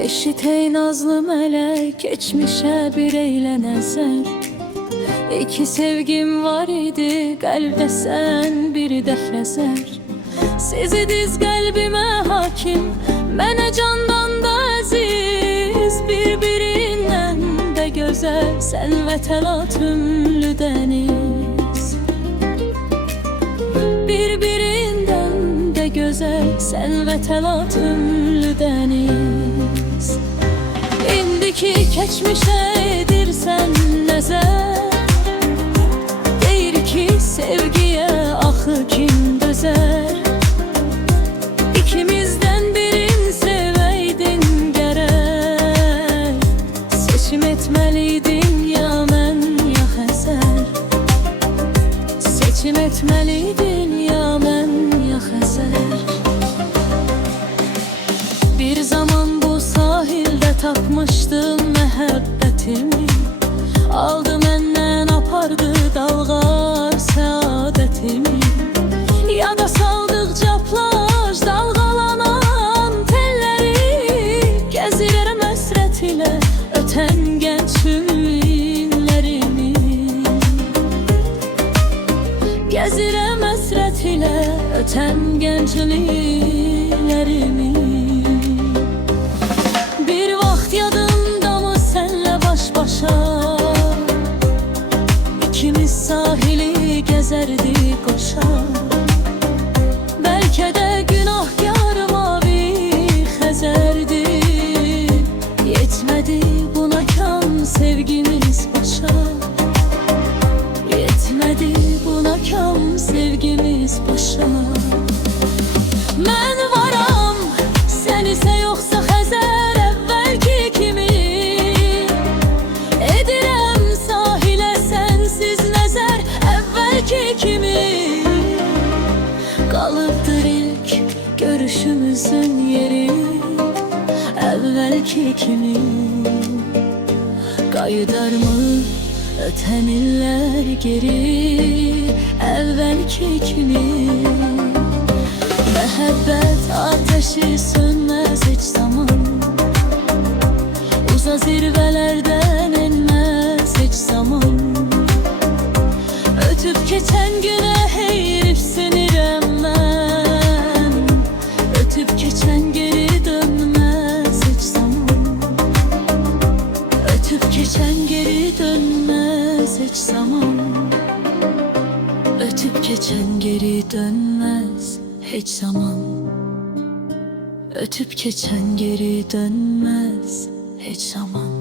Eşit ey nazlı melek, geçmişe bir eyle nəzər. İki sevgim var idi, qəlbdə sən bir də xəzər. Sizi diz qəlbimə hakim, mənə candan da əziz. Bir-birindən də gözəl, sən və təlatümlü dəniz. Bir-birindən də gözəl, sən və təlatümlü dəniz. İndiki keçmişə edirsən nəzər, deyir ki sevgiyə axı kim dözər. İkimizdən birini sevəydin gərək, seçim etməliydin ya mən ya Xəzər. Seçim etməliydin ya mən ya Xəzər. Bir zaman bu sahildə tapmışdım məhəbbətimi, aldı məndən apardı dalğar səadətimi. Ya da saldıqca plaj dalğalanan telləri, gəzirərəm həsrət ilə ötən gənc illərimi. Gəzirəm həsrət ilə ötən gənc illərimi. Bir vaxt yadımdamı sənlə baş-başa, İkimiz sahili gəzərdik qoşa. Bəlkə də günahkar mavi Xəzərdi, yetmədi buna kam sevgimiz başa. Yetmədi buna kam sevgimiz başa. Mən varam, sən isə yoxsa Xəzər, əvvəlki kimi. Edirəm sahilə sənsiz nəzər, əvvəlki kimi. Qalıbdır ilk görüşümüzün yeri, əvvəlki kimi. Qayıdarmı ötən illər geri, əvvəlki kimi. Məhəbbət ateşi sönməz heç zaman, uza zirvələrdən enməz heç zaman. Ötüb keçən günə heyifsinirəm mən, ötüb keçən geri dönməz heç zaman. Ötüb keçən geri dönməz heç zaman. Ötüb keçən geri dönməz heç zaman. Ötüb keçən geri dönməz heç zaman.